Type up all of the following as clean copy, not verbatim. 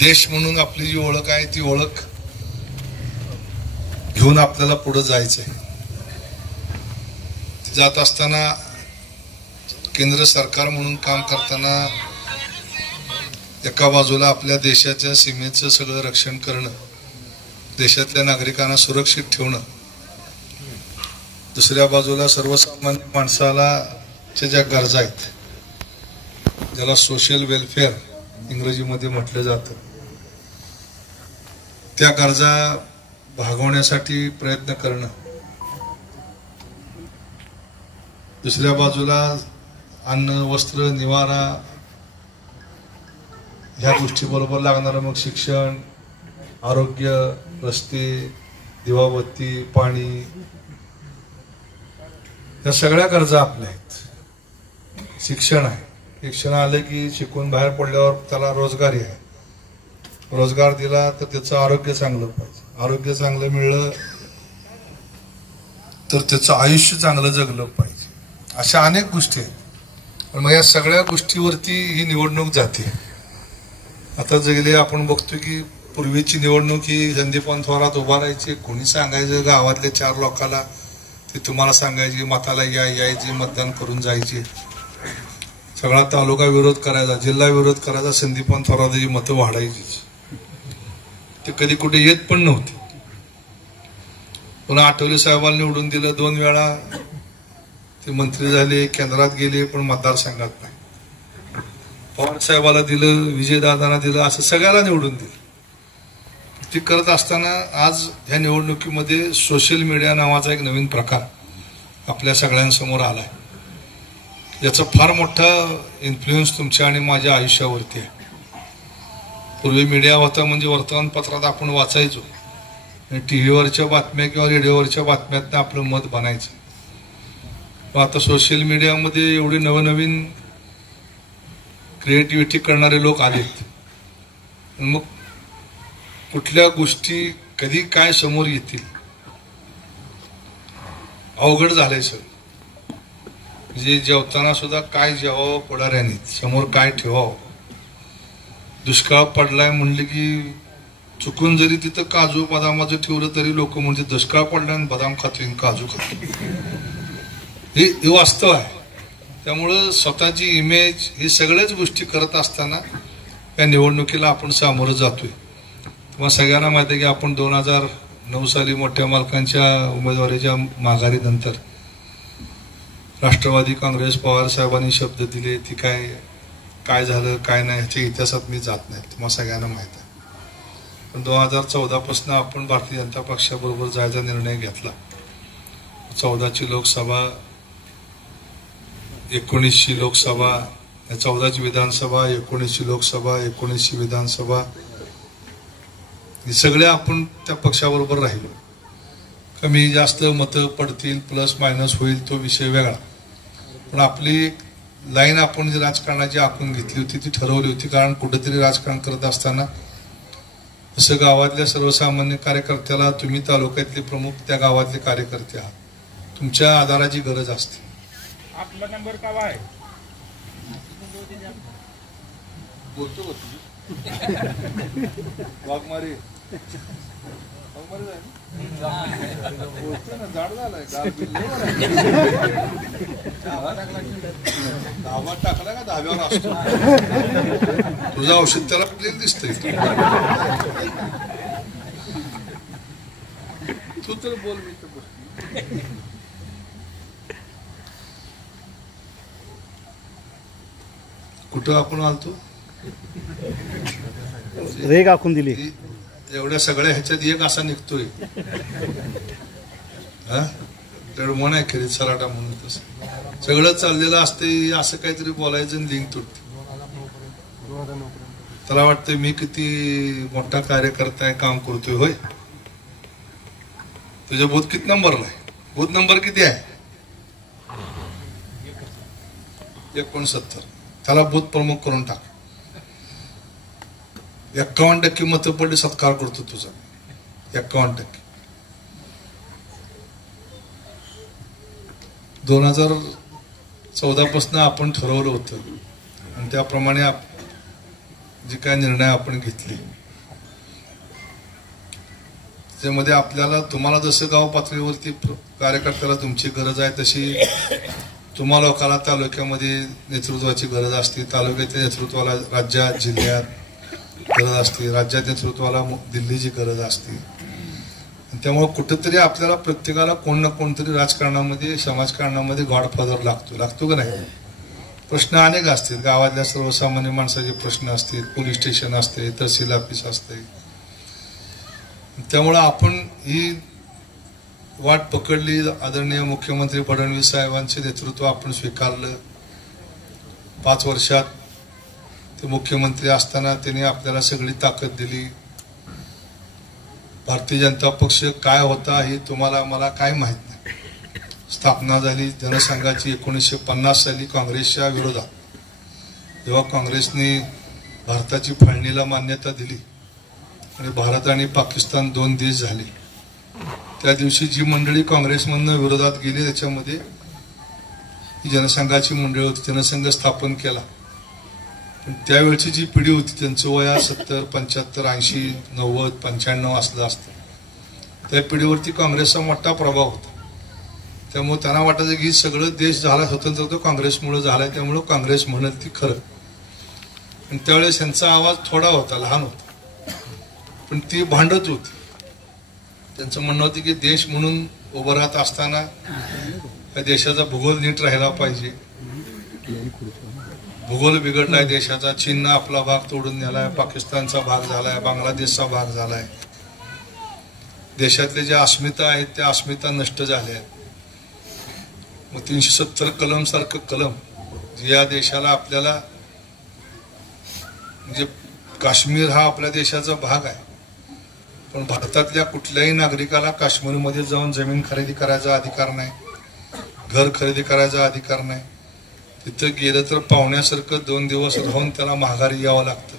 देश म्हणून आपली जी ओळख आहे ती ओळख घेऊन आपल्याला पुढे जायचंय. जात असताना केंद्र सरकार म्हणून काम करताना एका बाजूला आपल्या देशाच्या सीमेचं सगळं रक्षण करणं, देशातल्या नागरिकांना सुरक्षित ठेवणं, दुसऱ्या बाजूला सर्वसामान्य माणसाला ज्या गरजा आहेत, ज्याला सोशल वेलफेअर इंग्रजीमध्ये म्हटलं जातं, त्या गरजा भागवण्यासाठी प्रयत्न करणं, दुसऱ्या बाजूला अन्न, वस्त्र, निवारा ह्या गोष्टीबरोबर लागणारं मग शिक्षण, आरोग्य, रस्ते, दिवाबत्ती, पाणी, या सगळ्या गरजा आपल्या आहेत. शिक्षण आहे, शिक्षण आलं की शिकून बाहेर पडल्यावर त्याला रोजगारी आहे, रोजगार दिला तर त्याचं आरोग्य चांगलं पाहिजे, आरोग्य चांगलं मिळलं तर त्याचं आयुष्य चांगलं जगलं पाहिजे. अशा अनेक गोष्टी आहेत. पण मग या सगळ्या गोष्टीवरती ही निवडणूक जाते. आता जगले आपण बघतो की पूर्वीची निवडणूक ही संदीपान थोरात उभा राहायचे, कोणी सांगायचं गावातल्या 4 लोकांना, ते तुम्हाला सांगायचे मताला यायचे, मतदान करून जायचे. सगळा तालुका विरोध करायचा, जिल्हा विरोध करायचा, संदीपान थोराताची मतं वाढायची. ते कधी कुठे येत पण नव्हते. पुन्हा आठवले साहेबांना निवडून दिलं, 2 वेळा ते मंत्री झाले, केंद्रात गेले, पण मतदारसंघात नाही. पवार साहेबाला दिलं, विजयदादांना दिलं, असं सगळ्याला निवडून दिलं. ते करत असताना आज ह्या निवडणुकीमध्ये सोशल मीडिया नावाचा एक नवीन प्रकार आपल्या सगळ्यांसमोर आलाय. याचा फार मोठा इन्फ्लुएन्स तुमच्या आणि माझ्या आयुष्यावरती आहे. पूर्वी मीडिया होता म्हणजे वर्तमानपत्रात आपण वाचायचो, टीव्हीवरच्या बातम्या किंवा रेडिओवरच्या बातम्यातनं आपलं मत बनायचं. पण आता सोशल मीडियामध्ये एवढे नवनवीन क्रिएटिव्हिटी करणारे लोक आलेत. मग कुठल्या गोष्टी कधी काय समोर येतील अवघड झालंय सगळं. म्हणजे जेवताना सुद्धा काय जेवावं पुढाऱ्याने, समोर काय ठेवावं. दुष्काळ पडलाय म्हणले की चुकून जरी तिथं काजू बदामाचं ठेवलं तरी लोक म्हणजे दुष्काळ पडलाय आणि बदाम खातोय, काजू खातोय. हे वास्तव आहे. त्यामुळं स्वतःची इमेज हे सगळ्याच गोष्टी करत असताना या निवडणुकीला आपण सामोरं जातोय. तुम्हाला सगळ्यांना माहिती आहे की आपण 2009 साली मोठ्या मालकांच्या उमेदवारीच्या माघारीनंतर राष्ट्रवादी काँग्रेस पवार साहेबांनी शब्द दिले. ती काय झालं काय नाही ह्याच्या इतिहासात मी जात नाही, तुम्हाला सगळ्यांना माहित आहे. पण 2014 पासून आपण भारतीय जनता पक्षाबरोबर जायचा निर्णय घेतला. 14ची लोकसभा, 19ची लोकसभा, 14ची विधानसभा, 19ची लोकसभा, 19ची विधानसभा, हे सगळे आपण त्या पक्षाबरोबर राहिलो. कमी जास्त मतं पडतील, प्लस मायनस होईल, तो विषय वेगळा. पण आपली लाईन आपण जी राजकारणाची आखून घेतली होती ती ठरवली होती. कारण कुठेतरी राजकारण करत असताना असं गावातल्या सर्वसामान्य कार्यकर्त्याला, तुम्ही तालुक्यातले प्रमुख त्या गावातले कार्यकर्ते आहात, तुमच्या आधाराची गरज असते. आपला नंबर का आहे बोलतो वाघमारी जाड झालाय, धाबा टाकला का धाब्यावर असतो. तुझं औषध त्याला प्लेन दिसतंय. तू तर बोल, मी तर बोल. कुठं आपण आलतो? रेग आखून दिली. एवढ्या सगळ्या ह्याच्यात एक असा निघतोय, हा मन आहे खरी सराटा म्हणून. तसं सगळं चाललेलं असते, असं काहीतरी बोलायचं लिंक तुटते. त्याला वाटतं मी किती मोठा कार्यकर्ता आहे, काम करतोय. होय, तुझ्या बूथ किती नंबरला आहे? बूथ नंबर किती आहे? 69. त्याला बूथ प्रमुख करून टाक. 51% मतं पडली, सत्कार करतो तुझा. 51%. 2014 पासून आपण ठरवलं होतं आणि त्याप्रमाणे जे काय निर्णय आपण घेतले त्यामध्ये आपल्याला तुम्हाला जसं गाव पातळीवरती कार्यकर्त्याला तुमची गरज आहे तशी तुम्हा लोकांना तालुक्यामध्ये नेतृत्वाची गरज असते, तालुक्याच्या नेतृत्वाला राज्यात जिल्ह्यात गरज असते, राज्यात नेतृत्वाला दिल्लीची गरज असते. त्यामुळे कुठेतरी आपल्याला प्रत्येकाला कोण ना कोणतरी राजकारणामध्ये समाजकारणामध्ये गॉडफादर लागतो का नाही. प्रश्न अनेक असतील, गावातल्या सर्वसामान्य माणसाचे प्रश्न असतील, पोलीस स्टेशन असते, तहसील ऑफिस असते. त्यामुळं आपण ही वाट पकडली. आदरणीय मुख्यमंत्री फडणवीस साहेबांचे नेतृत्व आपण स्वीकारलं. 5 वर्षात ते मुख्यमंत्री असताना त्यांनी आपल्याला सगळी ताकद दिली. भारतीय जनता पक्ष काय होता हे तुम्हाला मला काय माहित नाही. स्थापना झाली जनसंघाची 1950 साली काँग्रेसच्या विरोधात, जेव्हा काँग्रेसने भारताची फाळणीला मान्यता दिली आणि भारत आणि पाकिस्तान 2 देश झाले. त्या दिवशी जी मंडळी काँग्रेसमधनं विरोधात गेली त्याच्यामध्ये ही जनसंघाची मंडळी होती. जनसंघ स्थापन केला, पण त्यावेळची जी पिढी होती त्यांचं वया 70, 75, 80, 90, 95 असलं असतं. त्या पिढीवरती काँग्रेसचा मोठा प्रभाव होता. त्यामुळे त्यांना वाटायचं की सगळं देश झाला स्वतंत्र तो काँग्रेसमुळे झालाय, त्यामुळे काँग्रेस म्हणत ती खरं. आणि त्यावेळेस त्यांचा आवाज थोडा होता, लहान होता, पण ती भांडत होती. त्यांचं म्हणणं होतं की देश म्हणून उभं राहत असताना या देशाचा भूगोल नीट राहिला पाहिजे. भूगोल बिघडलाय देशाचा. चीननं आपला भाग तोडून नेलाय, पाकिस्तानचा भाग झालाय, बांगलादेशचा भाग झालाय. देशातले ज्या अस्मिता आहेत त्या अस्मिता नष्ट झाल्या आहेत. मग 370 कलम सारखं कलम जे या देशाला आपल्याला म्हणजे काश्मीर हा आपल्या देशाचा भाग आहे, पण भारतातल्या कुठल्याही नागरिकाला काश्मीरमध्ये जाऊन जमीन खरेदी करायचा अधिकार नाही, घर खरेदी करायचा अधिकार नाही. तिथं गेलं तर पाहुण्यासारखं 2 दिवस राहून त्याला माघारी यावं लागतं.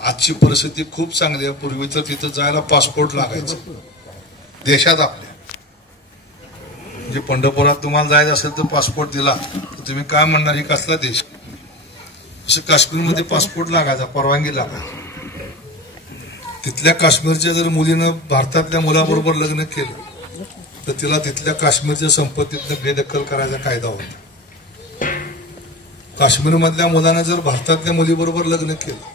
आजची परिस्थिती खूप चांगली आहे. पूर्वी तर तिथं जायला पासपोर्ट लागायचं देशात आपल्या. म्हणजे पंढरपुरात तुम्हाला जायचं असेल तर पासपोर्ट दिला तर तुम्ही काय म्हणणार ही कसला देश. असं काश्मीरमध्ये पासपोर्ट लागायचा, परवानगी लागायची. तिथल्या काश्मीरच्या जर मुलीनं भारतातल्या मुलाबरोबर लग्न केलं तर तिला तिथल्या काश्मीरच्या संपत्तीतनं बेदखल करायचा कायदा होता. काश्मीरमधल्या मुलानं जर भारतातल्या मुलीबरोबर लग्न केलं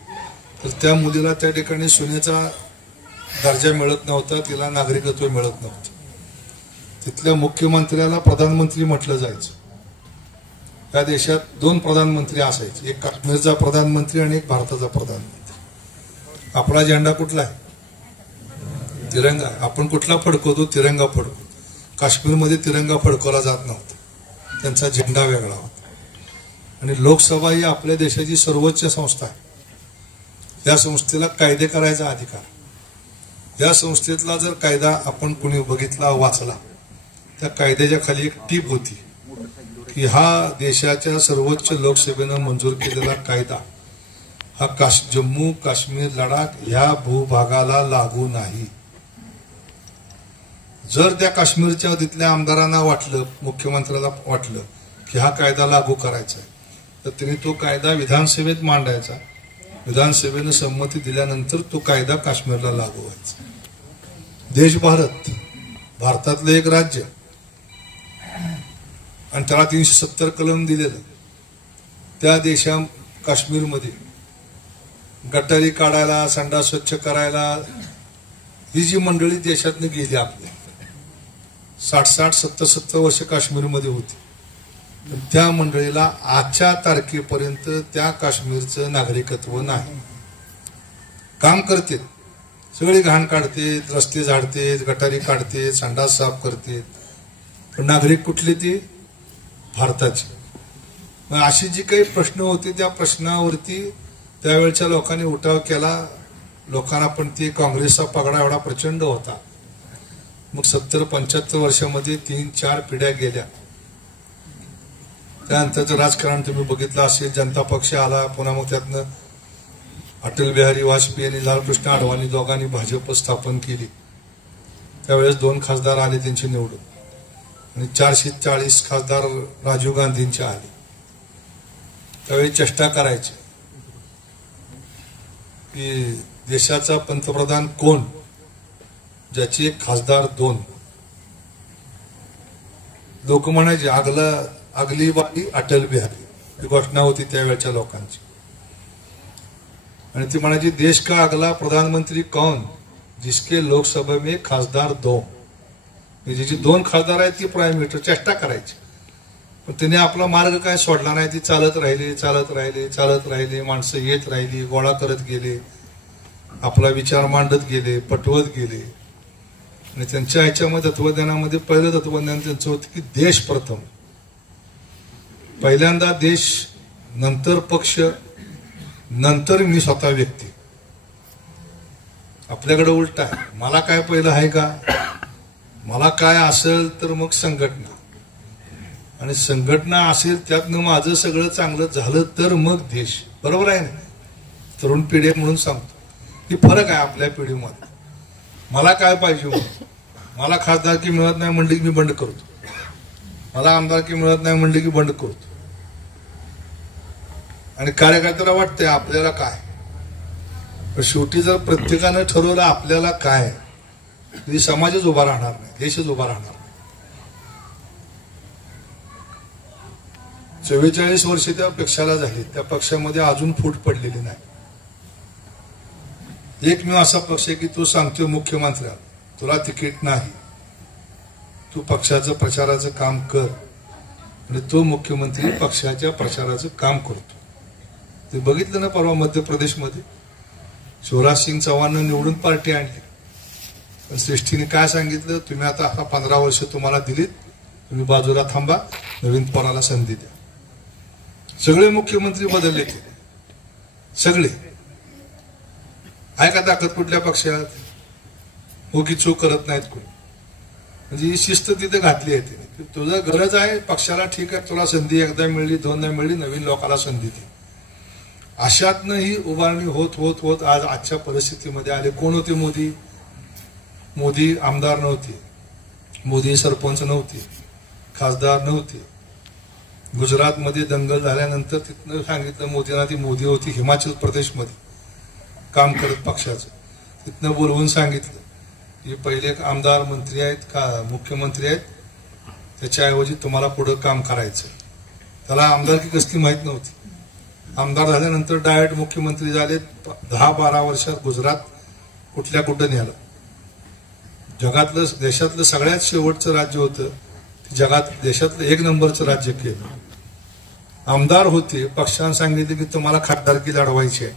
तर त्या मुलीला त्या ठिकाणी सुनेचा दर्जा मिळत नव्हता, तिला नागरिकत्व मिळत नव्हतं. तिथल्या मुख्यमंत्र्याला प्रधानमंत्री म्हटलं जायचं. या देशात 2 प्रधानमंत्री असायचे, एक काश्मीरचा प्रधानमंत्री आणि एक भारताचा प्रधानमंत्री. आपला झेंडा कुठला आहे? तिरंगा. आपण कुठला फडकवतो? तिरंगा फडकवतो. काश्मीरमध्ये तिरंगा फडकवला जात नव्हता, त्यांचा झेंडा वेगळा होता. आणि लोकसभा ही आपल्या देशाची सर्वोच्च संस्था आहे. या संस्थेला कायदे करायचा अधिकार. या संस्थेतला जर कायदा आपण कुणी बघितला वाचला, त्या कायद्याच्या खाली एक टीप होती की हा देशाच्या सर्वोच्च लोकसभेनं मंजूर केलेला कायदा हा जम्मू काश्मीर लडाख ह्या भूभागाला लागू नाही. जर त्या काश्मीरच्या तिथल्या आमदारांना वाटलं, मुख्यमंत्र्याला वाटलं की हा कायदा लागू करायचा आहे, तर त्यांनी तो कायदा विधानसभेत मांडायचा. विधानसभेनं संमती दिल्यानंतर तो कायदा काश्मीरला लागू व्हायचा. देश भारतातलं एक राज्य आणि त्याला 370 कलम दिलेलं. त्या काश्मीरमध्ये गटारी काढायला, संडास स्वच्छ करायला ही जी मंडळी देशातनं गेली आपल्या 60-60, 70-70 वर्ष काश्मीरमध्ये होती, त्या मंडळीला आजच्या तारखेपर्यंत त्या काश्मीरचं नागरिकत्व नाही. काम करते, सगळी घाण काढते, रस्ते झाडते, गटारी काढते, संडास साफ करते, पण नागरिक कुठले? ते भारताचे. मग अशी जी काही प्रश्न होते त्या प्रश्नावरती त्यावेळच्या लोकांनी उठाव केला. लोकांना पण ते काँग्रेसचा पगडा एवढा प्रचंड होता. मग 70-75 वर्षामध्ये 3-4 पिढ्या गेल्या. त्यानंतरचं राजकारण तुम्ही बघितलं असेल. जनता पक्ष आला, पुन्हा मग त्यातनं अटल बिहारी वाजपेयी आणि लालकृष्ण अडवाणी दोघांनी भाजप स्थापन केली. त्यावेळेस 2 खासदार आले त्यांचे निवडून आणि 440 खासदार राजीव गांधींचे आले. त्यावेळी चेष्टा करायचे की देशाचा पंतप्रधान कोण, ज्याचे खासदार 2. लोक म्हणायचे अगली बारी अटल बिहारी, ही घोषणा होती त्यावेळच्या लोकांची. आणि ती म्हणायची देश का अगला प्रधानमंत्री कौन, जिसके लोकसभा में खासदार 2. ज्याची 2 खासदार आहेत ती प्राईम मिनिस्टर. चेष्टा करायची. पण तिने आपला मार्ग काय सोडला नाही. ती चालत राहिले. माणसं येत राहिली, गोळा करत गेले, आपला विचार मांडत गेले, पटवत गेले. आणि त्यांच्या ह्याच्यामध्ये तत्वज्ञानामध्ये पहिलं तत्वज्ञान त्यांचं होतं की देश प्रथम. पहिल्यांदा देश, नंतर पक्ष, नंतर मी स्वतः व्यक्ती. आपल्याकडे उलट आहे. मला काय पहिलं आहे का, मला काय असेल तर मग संघटना, आणि संघटना असेल त्यातनं माझं सगळं चांगलं झालं तर मग देश. बरोबर आहे ना. तरुण पिढी म्हणून सांगतो की फरक आहे आपल्या पिढीमध्ये. मला काय पाहिजे म्हणून, मला खासदारकी मिळत नाही म्हणली की मी बंड करतो, मला आमदारकी मिळत नाही म्हणली की बंड करतो. आणि कार्यकर्त्याला वाटतंय आपल्याला काय. पण शेवटी जर प्रत्येकानं ठरवलं आपल्याला काय, तरी समाजच उभा राहणार नाही, देशच उभा राहणार नाही. 44 वर्ष त्या पक्षाला झाली, त्या पक्षामध्ये अजून फूट पडलेली नाही. एकमेव असा पक्ष आहे की तो सांगतोय मुख्यमंत्र्याला तुला तिकीट नाही, तू पक्षाचं प्रचाराचं काम कर. आणि तो मुख्यमंत्री पक्षाच्या प्रचाराचं काम करतो. ते बघितलं ना परवा मध्य प्रदेशमध्ये शिवराज सिंग चौहाननं निवडून पार्टी आणली. पण श्रेष्ठीने काय सांगितलं, तुम्ही आता 15 वर्ष तुम्हाला दिलीत, तुम्ही बाजूला थांबा, नवीन पोराला संधी द्या. सगळे मुख्यमंत्री बदलले ते, सगळे. आहे का ताकद कुठल्या पक्षात? हो की चूक करत नाहीत कोणी. म्हणजे ही शिस्त तिथे घातली आहे तिने. तुझं गरज आहे पक्षाला, ठीक आहे, तुला संधी एकदा मिळली, 2दा मिळली, नवीन लोकांना संधी दे. अशातनं ही उभारणी होत होत होत आज आजच्या परिस्थितीमध्ये आले. कोण होते मोदी? मोदी आमदार नव्हते, मोदी सरपंच नव्हते, खासदार नव्हते. गुजरातमध्ये दंगल झाल्यानंतर तिथनं सांगितलं मोदींना, ती मोदी होती हिमाचल प्रदेशमध्ये काम करत पक्षाचं. तिथनं बोलवून सांगितलं की पहिले आमदार मंत्री आहेत का मुख्यमंत्री आहेत, त्याच्याऐवजी तुम्हाला पुढं काम करायचं. त्याला आमदारकी कसली माहीत नव्हती. आमदार झाल्यानंतर डायरेक्ट मुख्यमंत्री झाले. 10-12 वर्षात गुजरात कुठं नेलं. जगातलं, देशातलं सगळ्यात शेवटचं राज्य होतं, जगात देशातलं 1 नंबरचं राज्य केलं. आमदार होते, पक्षानं सांगितले की तुम्हाला खासदारकी लढवायची आहे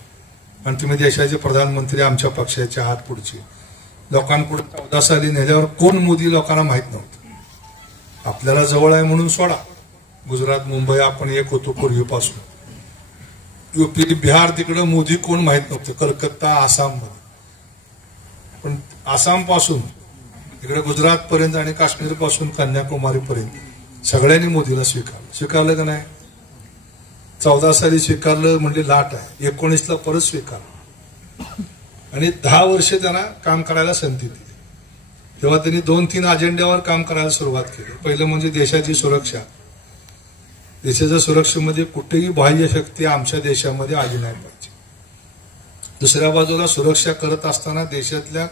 आणि तुम्ही देशाचे प्रधानमंत्री आमच्या पक्षाचे आहात पुढचे. लोकांपुढे 14 साली नेल्यावर कोण मोदी लोकांना माहित नव्हतं. आपल्याला जवळ आहे म्हणून सोडा. गुजरात, मुंबई आपण एक होतो पूर्वीपासून. यूपी, बिहार तिकडं मोदी कोण माहित नव्हतं. कलकत्ता, आसाम मध्ये. पण आसाम पासून इकडे गुजरात पर्यंत आणि काश्मीर पासून कन्याकुमारी पर्यंत सगळ्यांनी मोदीला स्वीकारलं का नाही? 14 साली स्वीकारलं म्हणजे लाट आहे. 19ला परत स्वीकारलं आणि 10 वर्ष त्यांना काम करायला संधी दिली. तेव्हा त्यांनी 2-3 अजेंड्यावर काम करायला सुरुवात केली. पहिलं म्हणजे देशाची सुरक्षा. देशाच्या सुरक्षेमध्ये कुठेही बाह्य शक्ती आमच्या देशामध्ये आली नाही पाहिजे. दुसऱ्या बाजूला सुरक्षा करत असताना देशातल्या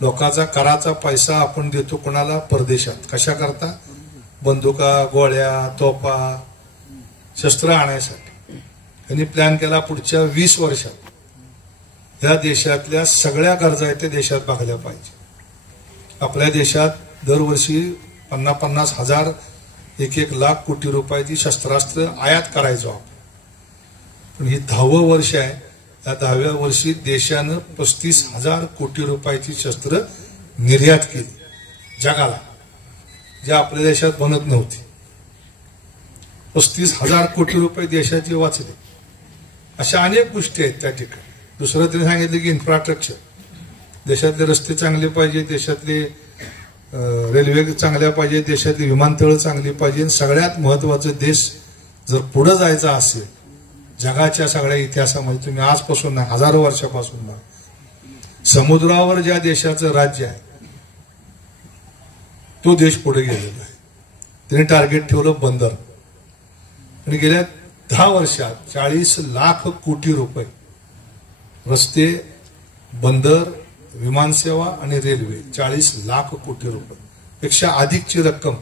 लोकांचा कराचा पैसा आपण देतो कोणाला? परदेशात. कशा करता? बंदुका, गोळ्या, तोफा, शस्त्र आणायसाठी. त्यांनी प्लॅन केला पुढच्या 20 वर्षात या देशातल्या सगळ्या गरजा आहेत त्या देशात भागल्या पाहिजे. आपल्या देशात दरवर्षी 50-50 हजार 1-1 लाख कोटी रुपयाची शस्त्रास्त्र आयात करायचो आपण. पण ही 10वं वर्ष आहे. या 10व्या वर्षी देशानं 35,000 कोटी रुपयाची शस्त्र निर्यात केली जगाला, जे आपल्या देशात बनत नव्हती. 35,000 कोटी रुपये देशाचे वाचले. अशा अनेक गोष्टी आहेत त्या ठिकाणी. दुसरं त्यांनी सांगितलं की इन्फ्रास्ट्रक्चर. देशातले रस्ते चांगले पाहिजे, देशातले रेल्वे चांगल्या पाहिजे, देशातली विमानतळ चांगली पाहिजे. सगळ्यात महत्वाचं, देश जर पुढे जायचा असेल जगाच्या सगळ्या इतिहासामध्ये, तुम्ही आजपासून नाही, हजारो वर्षापासून नाही, समुद्रावर ज्या देशाचं राज्य आहे तो देश पुढे गेलेला आहे. त्याने टार्गेट ठेवलं बंदर. आणि गेल्या 10 वर्षात 40 लाख कोटी रुपये रस्ते, बंदर, विमानसेवा आणि रेल्वे 40 लाख कोटी रुपये पेक्षा अधिकची रक्कम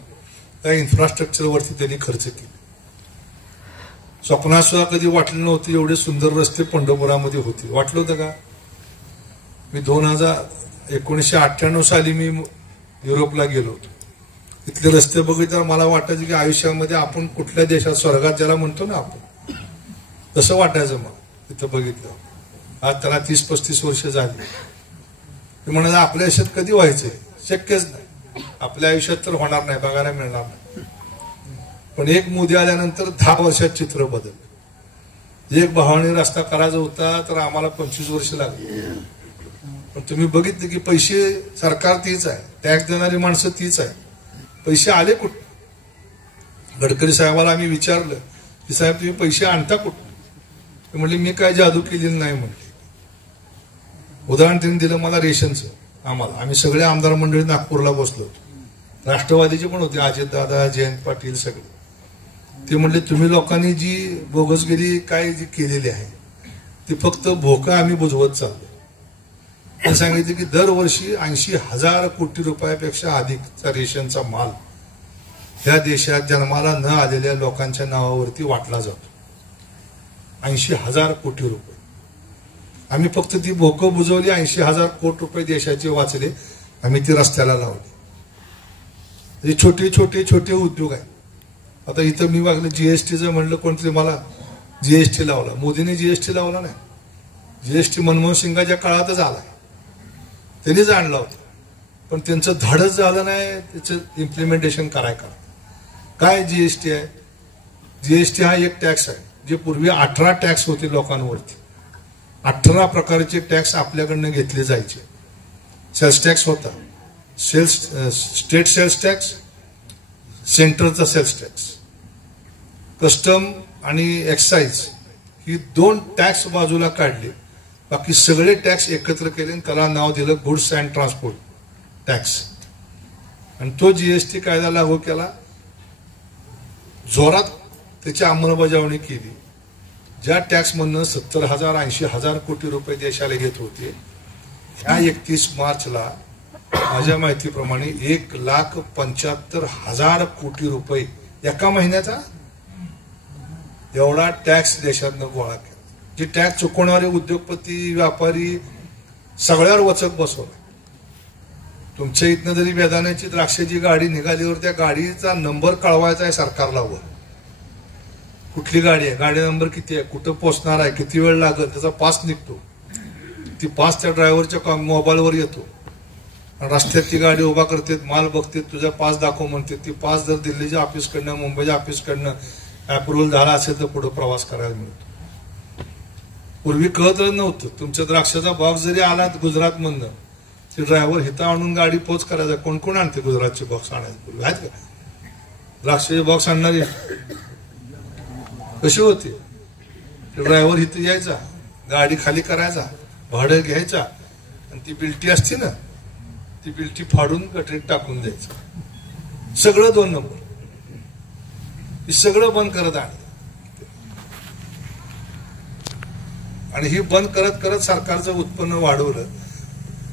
त्या इन्फ्रास्ट्रक्चरवरती त्यांनी खर्च केली. स्वप्नात सुद्धा कधी वाटलं नव्हतं एवढे सुंदर रस्ते पंढरपुरामध्ये होते. वाटलं होतं का? मी 1998 साली मी युरोपला गेलो होतो. इथले रस्ते बघितल्यावर मला वाटायचं की आयुष्यामध्ये आपण कुठल्या देशात, स्वर्गात ज्याला म्हणतो ना आपण, तसं वाटायचं मला तिथं बघितलं. आज त्याला 30-35 वर्ष झाली. मी म्हणाला आपल्या आयुष्यात कधी व्हायचंय? शक्यच नाही. आपल्या आयुष्यात तर होणार नाही, बघायला मिळणार नाही. पण एक मोदी आल्यानंतर 10 वर्षात चित्र बदललं. एक भावाने रस्ता करायचा होता तर आम्हाला 25 वर्ष लागली. पण तुम्ही बघितलं की पैसे, सरकार तीच आहे, टॅक्स देणारी माणसं तीच आहे, पैसे आले कुठे? गडकरी साहेबाला आम्ही विचारलं की साहेब तुम्ही पैसे आणता कुठे? ते म्हणले मी काय जादू केलेली नाही म्हणले. उदाहरण त्यांनी दिलं मला रेशनचं. आम्ही सगळे आमदार मंडळी नागपूरला बसलो होतो. राष्ट्रवादीचे पण होते, अजितदादा, जयंत पाटील सगळे. ते म्हणले तुम्ही लोकांनी जी बोगसगिरी काय जी केलेली आहे ती फक्त भोका आम्ही बुजवत चाललो. त्यांनी सांगितलं की दरवर्षी 80,000 कोटी रुपयापेक्षा अधिकचा रेशनचा माल ह्या देशात जन्माला न आलेल्या लोकांच्या नावावरती वाटला जातो. 80,000 कोटी रुपये. आम्ही फक्त ती भोकं बुजवली. 80,000 कोटी रुपये देशाचे वाचले. आम्ही ती रस्त्याला लावली. छोटे छोटे छोटे उद्योग आहेत. आता इथं मी वागलं जीएसटीचं म्हणलं, कोणतरी मला जीएसटी लावला. मोदीने जीएसटी लावला नाही. जीएसटी मनमोहन सिंगाच्या काळातच आला, त्यांनीच आणला होता. पण त्यांचं धाडच झालं नाही त्याचं इम्प्लिमेंटेशन करायला. काय जीएसटी आहे? जीएसटी हा एक टॅक्स आहे जे पूर्वी 18 टॅक्स होते लोकांवरती. 18 प्रकारचे टॅक्स आपल्याकडनं घेतले जायचे. सेल्स टॅक्स होता, स्टेट सेल्स टॅक्स, सेंटरचा सेल्स टॅक्स, कस्टम आणि एक्साईज ही 2 टॅक्स बाजूला काढले. बाकी सगळे टॅक्स एकत्र केले आणि त्याला नाव दिलं गुड्स अँड ट्रान्सपोर्ट टॅक्स. आणि तो जीएसटी कायदा लागू केला. जोरात त्याची अंमलबजावणी केली. ज्या टॅक्समधनं 70,000 80,000 कोटी रुपये देशाला घेत होते, ह्या 31 मार्चला माझ्या माहितीप्रमाणे 1,75,000 कोटी रुपये एका महिन्याचा एवढा टॅक्स देशातनं गोळा केला. जे टॅक्स चुकवणारे उद्योगपती, व्यापारी सगळ्यावर वचक बसवला. तुमच्या इथनं जरी बेदाण्याची द्राक्षाची गाडी निघालीवर त्या गाडीचा नंबर कळवायचा आहे सरकारला. वर कुठली गाडी आहे, गाडी नंबर किती आहे, कुठं पोहोचणार आहे, किती वेळ लागेल, त्याचा पास निघतो. ती पास त्या ड्रायव्हरच्या मोबाईलवर येतो. रस्त्यात ती गाडी उभा करते, माल बघते, तुझा पास दाखव म्हणते. ती पास जर दिल्लीच्या ऑफिसकडनं, मुंबईच्या ऑफिसकडनं अप्रुव्हल झाला असेल तर पुढे प्रवास करायला मिळतो. पूर्वी कळतच नव्हतं. तुमच्या द्राक्षाचा बॉक्स जरी आला गुजरात मधनं, ते ड्रायव्हर हिता आणून गाडी पोच करायचा. कोण कोण आणते गुजरातचे बॉक्स आणायचे पूर्वी? आहेत का द्राक्षाचे बॉक्स आणणारे? कशी होते? ड्रायव्हर इथं यायचा, गाडी खाली करायचा, भाडं घ्यायचा आणि ती बिल्टी असते ना, ती बिल्टी फाडून गटरीत टाकून द्यायचं. सगळं 2 नंबर. हे सगळं बंद करत आणलं. आणि ही बंद करत करत सरकारचं उत्पन्न वाढवलं.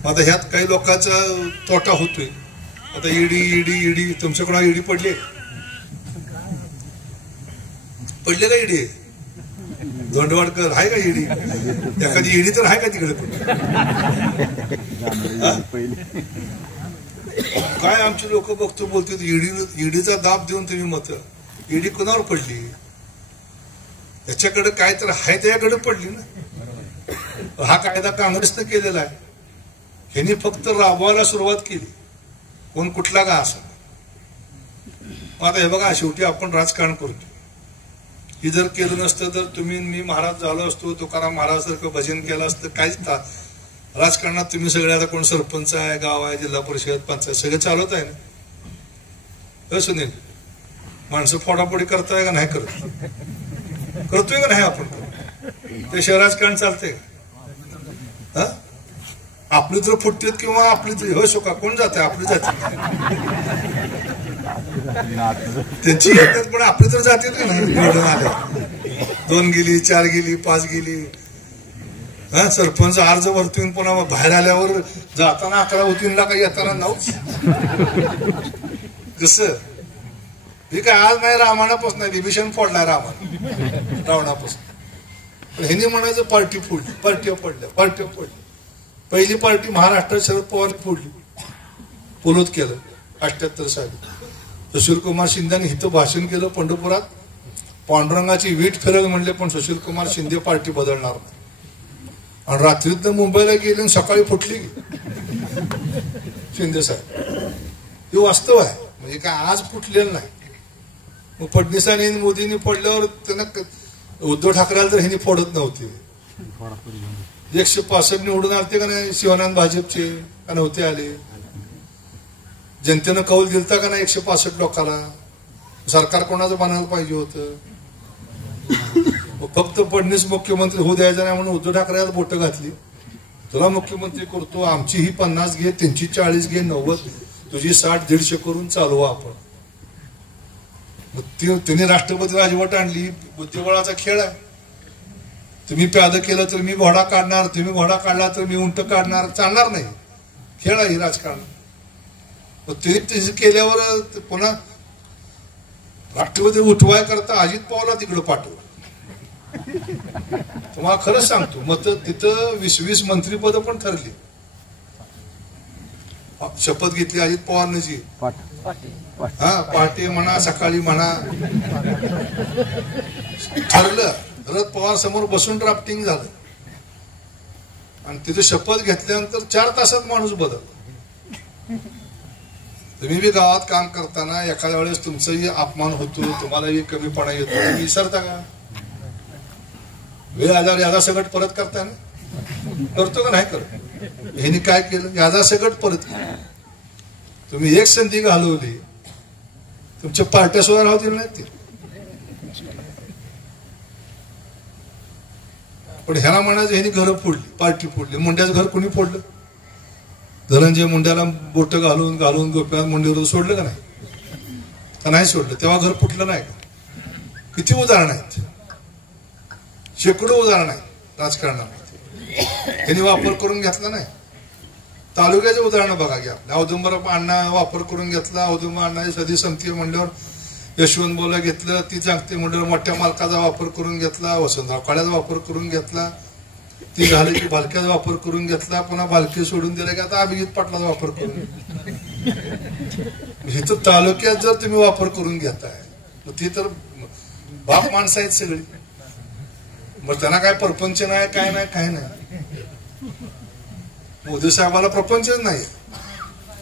आता ह्यात काही लोकांचा तोटा होतोय. आता ईडी तुमच्याकडे ईडी पडले का? ईडी धोंडवाडकर आहे का? ईडी एखादी ईडी तर आहे का तिकडे? काय आमची लोक बघतो बोलतात ईडीचा दाब देऊन तुम्ही मत. ईडी कोणावर पडली? त्याच्याकडे काय तर आहे त्याच्याकडे पडली ना. हा कायदा काँग्रेसनं केलेला आहे. ह्यांनी फक्त राबवायला सुरुवात केली. कोण कुठला का असा. आता हे बघा, शेवटी आपण राजकारण करतो. ही जर केलं नसतं तर तुम्ही मी महाराज झालो असतो, तुकाराम महाराज सारखं भजन केलं असतं. काहीच राजकारणात तुम्ही सगळे आता कोण सरपंच आहे, गाव आहे, जिल्हा परिषद, पंचायत सगळं चालवत आहे ना. सुनील, माणसं फोडाफोडी करताय का नाही करत? करतोय का नाही आपण? ते शहराजकारण चालतंय का? आपली तर फुटतेत किंवा आपली तर हो शोका कोण जाते? आपली जाते त्यांची येतात, पण आपली तर जाते का नाही? निवडून आले 2 गेली, 4 गेली, 5 गेली. सरपंच अर्ज वरतून पुन्हा बाहेर आल्यावर जाताना 11 होतीन का येताना 9. कसं हे काय आज नाही रामाणापासून विभीषण फोडला रावणापासून. पण ह्यांनी म्हणायचं पार्टी फोडली, पार्टी फोडल्या. पहिली पार्टी महाराष्ट्रात शरद पवार फोडली, पुलोत केलं 78 साली. सुशीलकुमार शिंदेने इथं भाषण केलं पंढरपुरात, पांडुरंगाची वीट फिरल म्हणले, पण सुशीलकुमार शिंदे पार्टी बदलणार नाही. आणि रात्रीतनं मुंबईला गेले आणि सकाळी फुटली शिंदे साहेब. हे वास्तव आहे, म्हणजे काय आज फुटलेलं नाही. मग फडणवीसांनी मोदींनी फोडल्यावर त्यांना उद्धव ठाकरेला तर ह्यांनी फोडत नव्हते. 165 निवडून आलते का नाही शिवनाथ भाजपचे, का नव्हते आले. जनतेनं कौल दिलता का नाही 165 लोकांना. सरकार कोणाचं बनायला पाहिजे होतं. फक्त फडणवीस मुख्यमंत्री होऊ द्यायचा नाही म्हणून उद्धव ठाकरे बोटं घातली. तुला मुख्यमंत्री करतो, आमची ही 50 घे, त्यांची 40 घे, 90, तुझी 60-150 करून चालवा आपण. त्यांनी राष्ट्रपती राजवट आणली. बुद्धिबळाचा खेळ आहे. तुम्ही प्याद केलं तर मी घोडा काढणार, तुम्ही घोडा काढला तर मी उंट काढणार. चालणार नाही. खेळ आहे राजकारण. त्यांनी केल्यावर पुन्हा राष्ट्रपती उठवाय करता अजित पवारला तिकडे पाठवलं. तुम्हाला खरंच सांगतो, मग तिथं 20 मंत्रीपद पण ठरली. शपथ घेतली अजित पवारची. पहाटे म्हणा, सकाळी म्हणा, ठरलं. शरद पवार समोर बसून ड्राफ्टिंग झालं आणि तिथे शपथ घेतल्यानंतर 4 तासात माणूस बदल. तुम्ही बी गावात काम करताना एखाद्या वेळेस तुमचाही अपमान होतो, तुम्हालाही कमीपणा येतो, तुम्ही विसरता का? वेळ आल्यावर याचा सगट परत करता ना, करतो का नाही करत? ह्यांनी काय केलं, याचा सगट परत केलं. तुम्ही एक संधी घालवली, तुमच्या पार्ट्या सुद्धा राहू दिल्या नाहीत. पण ह्याला म्हणायचं ह्यांनी घरं फोडली, पार्टी फोडली. मुंड्याचं घर कोणी फोडलं? धनंजय मुंड्याला बोट घालून गोपीनाथ मुंडेवर सोडलं का नाही सोडलं? तेव्हा घर फुटलं नाही का? किती उदाहरण आहेत, शेकडो उदाहरण आहेत राजकारणामध्ये. त्यांनी वापर करून घेतला नाही. तालुक्याचे उदाहरण बघा की आपल्या औदुंबर अण्णा वापर करून घेतला. औदुंबर अण्णाची सदी संमती म्हणल्यावर यशवंत बोला घेतलं, ती जागते म्हणल्यावर मोठ्या मालकाचा वापर करून घेतला, वसंतराव काळ्याचा वापर करून घेतला, ती झाली की भालक्याचा वापर करून घेतला, पुन्हा भालके सोडून दिले की आता अभिजित पाटलाचा वापर करून. इथं तालुक्यात जर तुम्ही वापर करून घेताय, ती तर बाप माणसं आहेत सगळी. मग त्यांना काय प्रपंच नाही, काय नाही, काय नाही. मोदी साहेबाला प्रपंचच नाही.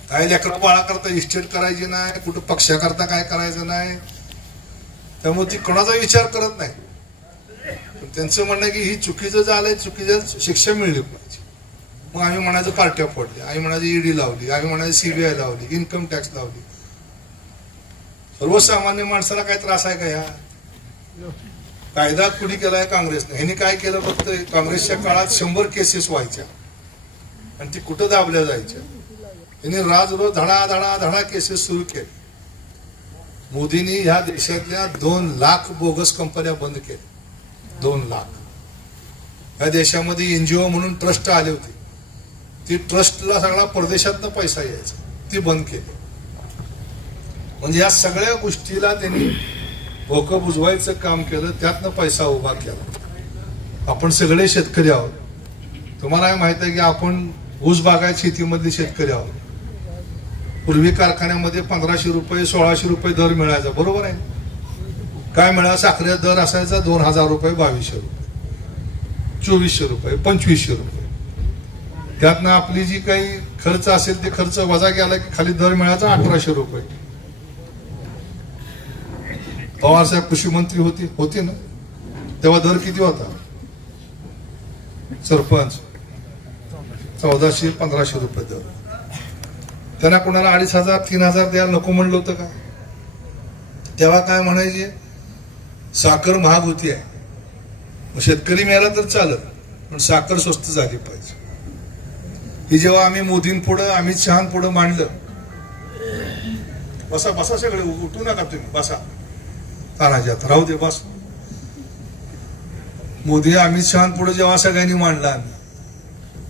काय लेकरं बाळा करता इस्टेट करायची नाही, कुठं पक्षाकरता काय करायचं नाही. त्यामुळे ती कोणाचा विचार करत नाही. त्यांचं म्हणणं की ही चुकीचं झालंय, चुकीचं शिक्षा मिळली पाहिजे. मग आम्ही म्हणायचं पार्ट्या फोडल्या, आम्ही म्हणायचं ईडी लावली, आम्ही म्हणायचं सीबीआय लावली, इन्कम टॅक्स लावली. सर्वसामान्य माणसाला काय त्रास आहे का? ह्या कायदा कुणी केलाय काँग्रेसने. ह्यांनी काय केलं, फक्त काँग्रेसच्या काळात 100 केसेस व्हायच्या आणि ती कुठं दाबल्या जायच्या. त्यांनी रोज धडा केसेस सुरू केले. मोदींनी ह्या देशातल्या 2 लाख बोगस कंपन्या बंद केल्या. 2 लाख. या देशामध्ये एनजीओ म्हणून ट्रस्ट आले होते. ती ट्रस्टला सगळा परदेशातनं पैसा यायचा, ती बंद केली. म्हणजे या सगळ्या गोष्टीला त्यांनी भोकं बुजवायचं काम केलं, त्यातनं पैसा उभा केला. आपण सगळे शेतकरी आहोत. तुम्हाला माहित आहे की आपण ऊस बागायत शेतीमधले शेतकरी आहोत. पूर्वी कारखान्यामध्ये 1500 रुपये 1600 रुपये दर मिळायचा, बरोबर आहे? काय मिळाला? साखरेचा दर असायचा 2000 रुपये 2200 रुपये 2400 रुपये 2500 रुपये. त्यातनं आपली जी काही खर्च असेल ते खर्च वजा केला की खाली दर मिळायचा 1800 रुपये. पवारसाहेब कृषी मंत्री होते ना, तेव्हा दर किती होता? सरपंच 1400-1500 रुपये दर. त्यांना कोणाला 2500-3000 द्यायला नको म्हणलं होतं का? तेव्हा काय म्हणायचे, साखर महाग होती आहे, मग शेतकरी मिळाला तर चालत, पण साखर स्वस्त झाली पाहिजे. ही जेव्हा आम्ही मोदींपुढं, अमित शहांपुढं मांडलं, बसा बसा सगळे, उठू नका तुम्ही, बसा. तानाजी राहू दे, बस. मोदी अमित शहांपुढे जेव्हा सगळ्यांनी मांडला,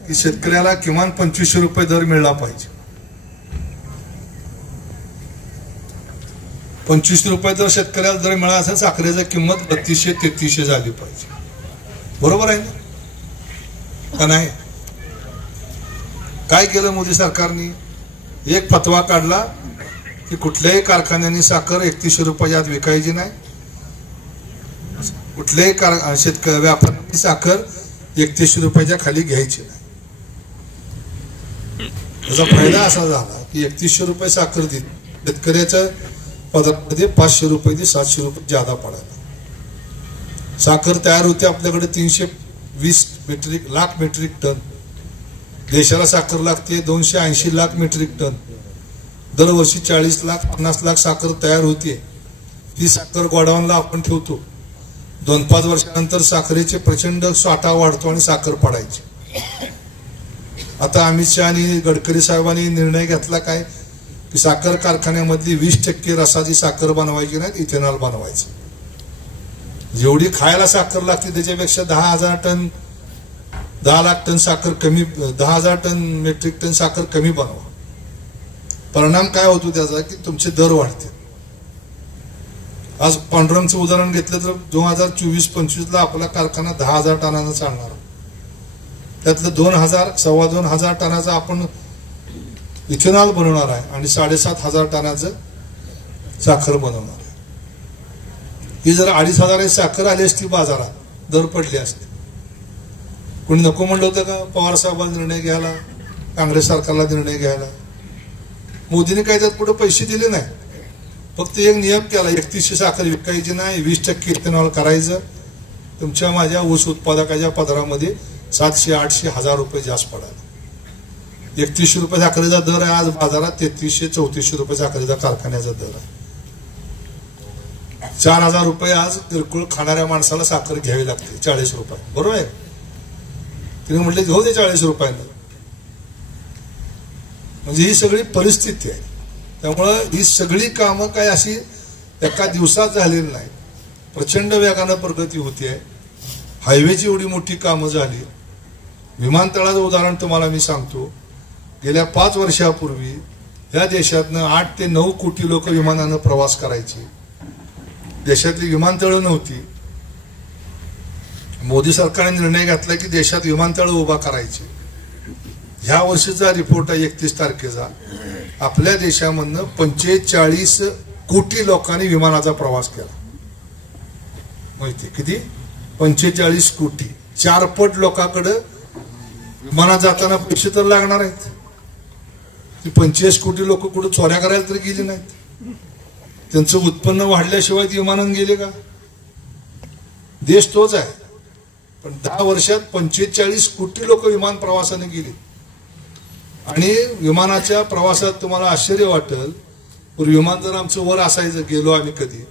की शेतकऱ्याला किमान 2500 रुपये दर मिळला पाहिजे. 2500 रुपये जर शेतकऱ्याला दर मिळाला असेल, साखरेची किंमत 3200-3300 झाली पाहिजे. बरोबर आहे ना का नाही? काय केलं मोदी सरकारने? एक फतवा काढला की कुठल्याही कारखान्यांनी साखर 3100 रुपयात विकायची नाही. कुठल्याही शेतकरी व्यापाऱ्यांनी साखर 3100 रुपयाच्या खाली घ्यायची नाही. त्याचा फायदा असा झाला की 3100 रुपये साखर दिली, शेतकऱ्याच्या पदार्थामध्ये 500 रुपये ते 700 रुपये ज्यादा पडायला. साखर तयार होते आपल्याकडे 320 लाख मेट्रिक टन. देशाला साखर लागते 280 लाख मेट्रिक टन. दरवर्षी 40 लाख 50 लाख साखर तयार होते. ती साखर गोडाऊनला आपण ठेवतो. 2-5 वर्षानंतर साखरेचे प्रचंड साठा वाढतो आणि साखर पडायची. आता अमित शहा आणि गडकरी साहेबांनी निर्णय घेतला काय की साखर कारखान्यामधली 20% रसाची साखर बनवायची नाही, इथेनॉल बनवायचं. जेवढी खायला साखर लागते त्याच्यापेक्षा 10,000 टन 10 लाख टन साखर कमी, 10,000 टन मेट्रिक टन साखर कमी बनवा. परिणाम काय होतो त्याचा की तुमचे दर वाढते. आज पांडुरंगचं उदाहरण घेतलं तर 2024-25 ला आपला कारखाना 10,000 टनानं चालणार. त्यातलं 2,000-2,2500 टनाचं आपण इथेनॉल बनवणार आहे आणि 7,500 टनाचं साखर बनवणार आहे. ही जर 2,500 साखर आली असती बाजारात, दर पडली असते. कोणी नको म्हणलं होतं का पवार साहेबांना निर्णय घ्यायला, काँग्रेस सरकारला निर्णय घ्यायला? मोदीने काही त्यात पुढे पैसे दिले नाही. फक्त एक नियम केला, 3100 साखर विकायची नाही, 20% इथेनॉल करायचं. तुमच्या माझ्या ऊस उत्पादकाच्या पदरामध्ये 700-800-1000 रुपये जास्त पडायला. 3100 रुपये साखरेचा दर आहे आज बाजारात, 3300-3400 रुपये साखरेचा कारखान्याचा दर आहे. 4,000 रुपये आज किरकोळ खाणाऱ्या माणसाला साखर घ्यावी लागते, 40 रुपये. बरोबर आहे? तिने म्हटले घेऊ दे 40 रुपयानं. म्हणजे ही सगळी परिस्थिती आहे. त्यामुळं ही सगळी कामं काय अशी एका दिवसात झालेली नाही. प्रचंड वेगानं प्रगती होते. हायवेची एवढी मोठी कामं झाली. विमानतळाचं उदाहरण तुम्हाला मी सांगतो. गेल्या 5 वर्षापूर्वी या देशातनं 8 ते 9 कोटी लोक विमानानं प्रवास करायचे. देशातली विमानतळं नव्हती. मोदी सरकारने निर्णय घेतला की देशात विमानतळ उभा करायचे. ह्या वर्षीचा रिपोर्ट आहे 31 तारखेचा. आपल्या देशामधनं 45 कोटी लोकांनी विमानाचा प्रवास केला. माहिती किती? 45 कोटी. 4 पट लोकांकडे विमानात जाताना पैसे तर लागणार आहेत. 45 कोटी लोक कुठे चोऱ्या करायला तरी गेली नाहीत. त्यांचं उत्पन्न वाढल्याशिवाय ती विमानानं गेले का? देश तोच आहे. पण 10 वर्षात 45 कोटी लोक विमान प्रवासाने गेली. आणि विमानाच्या प्रवासात तुम्हाला आश्चर्य वाटेल, विमान जर आमचं वर असायचं, गेलो आम्ही कधी,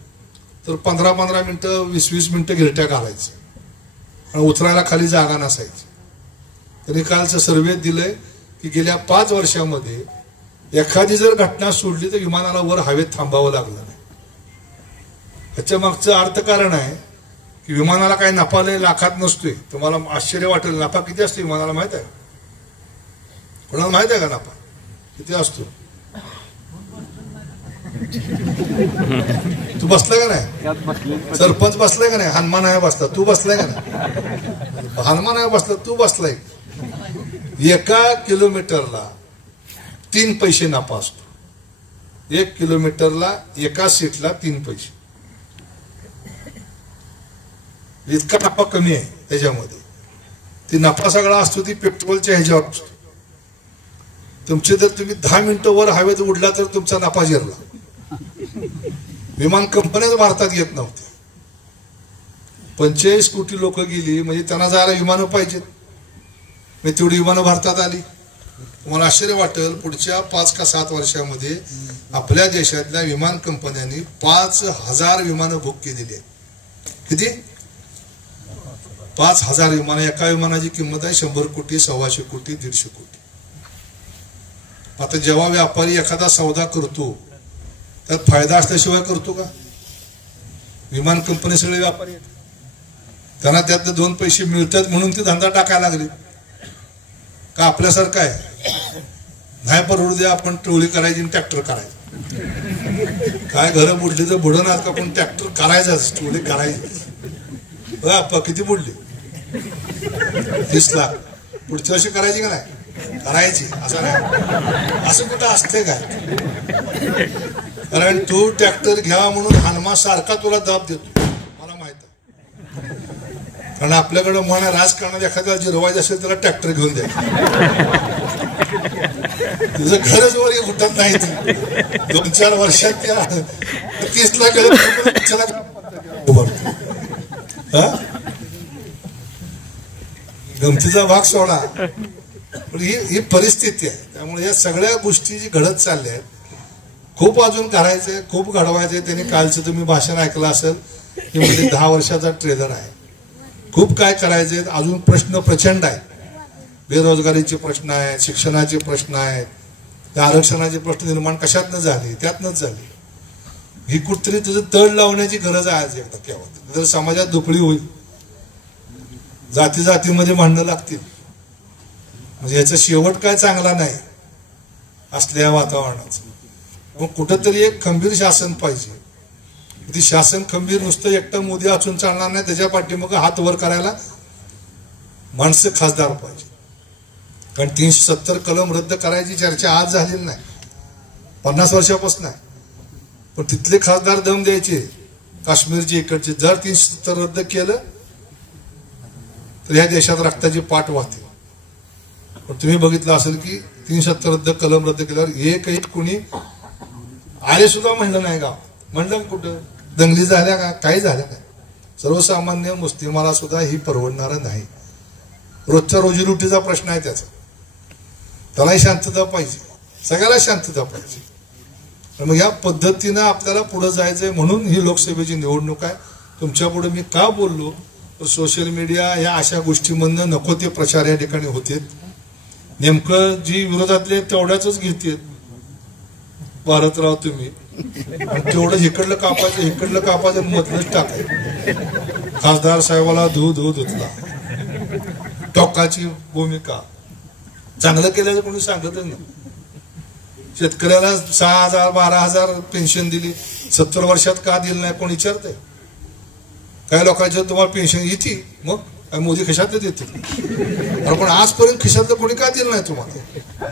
तर 15-15 मिनिटं 20-20 मिनिटं गिरट्या घालायचं आणि उतरायला खाली जागा नसायची. त्यांनी कालचं सर्वे दिलंय की गेल्या 5 वर्षामध्ये एखादी जर घटना सोडली तर विमानाला वर हवेत थांबावं लागलं नाही. ह्याच्या मागचं अर्थकारण आहे की विमानाला काही नफा लय लाखात नसतोय. तुम्हाला आश्चर्य वाटेल, नफा किती असतो विमानाला माहित आहे? कोणाला माहित आहे का नफा किती असतो? तू बसलाय का नाही? सरपंच बसलाय का नाही? हनुमान आहे बसला, तू बसलाय का नाही? हनुमान आहे बसला, तू बसलाय. 1 किलोमीटरला 3 पैसे नफा असतो. 1 किलोमीटरला एका सीटला 3 पैसे. इतका नफा कमी आहे त्याच्यामध्ये. ती नफा सगळा असतो ती पेट्रोलच्या ह्याच्यावर असतो. तुमचे जर तुम्ही 10 मिनिटं वर हवेत उडला तर तुमचा नफा जिरला. विमान कंपन्याच भारतात येत नव्हत्या. 45 कोटी लोक गेली म्हणजे त्यांना जायला विमानं पाहिजेत. मी तेवढी विमानं भारतात आली. तुम्हाला आश्चर्य वाटेल, पुढच्या 5 का 7 वर्षामध्ये आपल्या देशातल्या विमान कंपन्यांनी 5,000 विमानं बुक केलेली आहेत. किती? 5,000 विमानं. एका विमानाची किंमत आहे 100 कोटी, 125 कोटी, 150 कोटी. आता जेव्हा व्यापारी एखादा सौदा करतो त्यात फायदा असल्याशिवाय करतो का? विमान कंपनी सगळे व्यापारी आहेत. त्यांना त्यात 2 पैसे मिळतात म्हणून ते धंदा टाकायला लागले. का आपल्यासारखं आहे? नाही परवडू द्या, आपण टोळी करायची आणि ट्रॅक्टर करायचं. काय घरं बुडली तर बुडणार का, पण ट्रॅक्टर करायचाच, टोळी करायची. बघा किती बुडली, 30 लाख. पुढच्या वर्षी करायची का नाही? करायची. असं नाही, असं कुठं असते काय? कारण तू ट्रॅक्टर घ्या म्हणून हनुमा सारखा तुला दाब देतो, मला माहित आहे. कारण आपल्याकडं मन राजकारणात एखाद्याला जिरवायचं असेल त्याला ट्रॅक्टर घेऊन द्या. तुझं घरच वर उठत नाही. 2-4 वर्षात त्या 30 लाख गमतीचा भाग सोडा, पण ही परिस्थिती आहे. त्यामुळे या सगळ्या गोष्टी जी घडत चालल्या आहेत, खूप अजून करायचंय, खूप घडवायचंय. त्यांनी कालचं तुम्ही भाषण ऐकलं असेल, की म्हणजे 10 वर्षाचा ट्रेलर आहे. खूप काय करायचंय, अजून प्रश्न प्रचंड आहेत. बेरोजगारीचे प्रश्न आहेत, शिक्षणाचे प्रश्न आहेत, त्या आरक्षणाचे प्रश्न निर्माण कशातनं झाले, त्यातनंच झाले. ही कुठतरी तुझं तड लावण्याची गरज आहे आज एकदा केव्हा. जर समाजात दुपळी होईल, जाती जातीमध्ये भांडणं लागतील, म्हणजे याचा शेवट काय चांगला नाही असल्या वातावरणाचं. मग कुठंतरी एक खंबीर शासन पाहिजे. ती शासन खंबीर नुसतं एकटं मोदी असून चालणार नाही, त्याच्या पाठीमागे हात वर करायला माणसं खासदार पाहिजे. कारण 370 कलम रद्द करायची चर्चा आज झालेली नाही, 50 वर्षापासून आहे. पण तिथले खासदार दम द्यायचे, काश्मीरचे इकडचे. जर 370 रद्द केलं तर ह्या देशात रक्ताची पाठ वाहते. पण तुम्ही बघितलं असेल की 370 कलम रद्द केल्यावर एकही कुणी आले सुद्धा म्हणलं नाही. गाव म्हणलं कुठं, दंगली झाल्या का, काही झाल्या काय? सर्वसामान्य मुस्लिमाला सुद्धा ही परवडणार नाही. रोजच्या रोजीरोटीचा प्रश्न आहे त्याचा, त्यालाही शांतता पाहिजे, सगळ्याला शांतता पाहिजे. मग या पद्धतीनं आपल्याला पुढे जायचंय. म्हणून ही लोकसभेची निवडणूक आहे. तुमच्या पुढे मी का बोललो, तर सोशल मीडिया या अशा गोष्टीमधनं नको ते प्रचार या ठिकाणी होते. नेमकं जी विरोधातले तेवढ्याच घेते भारतराव तुम्ही, तेवढं इकडलं कापायचं मधलंच टाकायचं. खासदार साहेबाला धुतला, टोकाची भूमिका. चांगलं केल्याचं कोणी सांगतच नाही. शेतकऱ्याला 6,000 12,000 पेन्शन दिली, 70 वर्षात का दिलं नाही कोण विचारतंय? काही लोकांच्या तुम्हाला पेन्शन येते, मग मोदी खिशातच देते. पण आजपर्यंत खिशातलं कोणी का दिलं नाही तुम्हाला?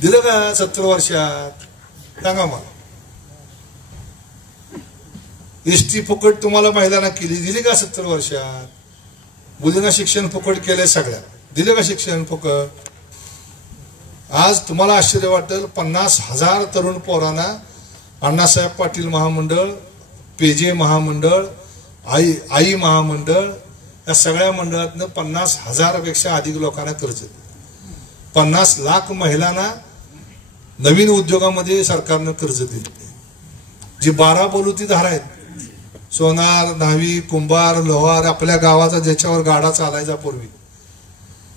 दिलं का 70 वर्षात? सांगा मला. एसटी फुकट तुम्हाला महिलांना केली, दिली का 70 वर्षात? मुलींना शिक्षण फुकट केलंय सगळ्या, दिले का शिक्षण फुकट? आज तुम्हाला आश्चर्य वाटेल, 50,000 तरुण पोरांना अण्णासाहेब पाटील महामंडळ, पेजे महामंडळ, आई महामंडळ, या सगळ्या मंडळातनं 50,000 पेक्षा अधिक लोकांना कर्ज. 50 लाख महिलांना नवीन उद्योगामध्ये सरकारनं कर्ज दिले. जी 12 बलुतीधार आहेत, सोनार, न्हावी, कुंभार, लोहार, आपल्या गावाचा ज्याच्यावर गाडा चालायचा पूर्वी,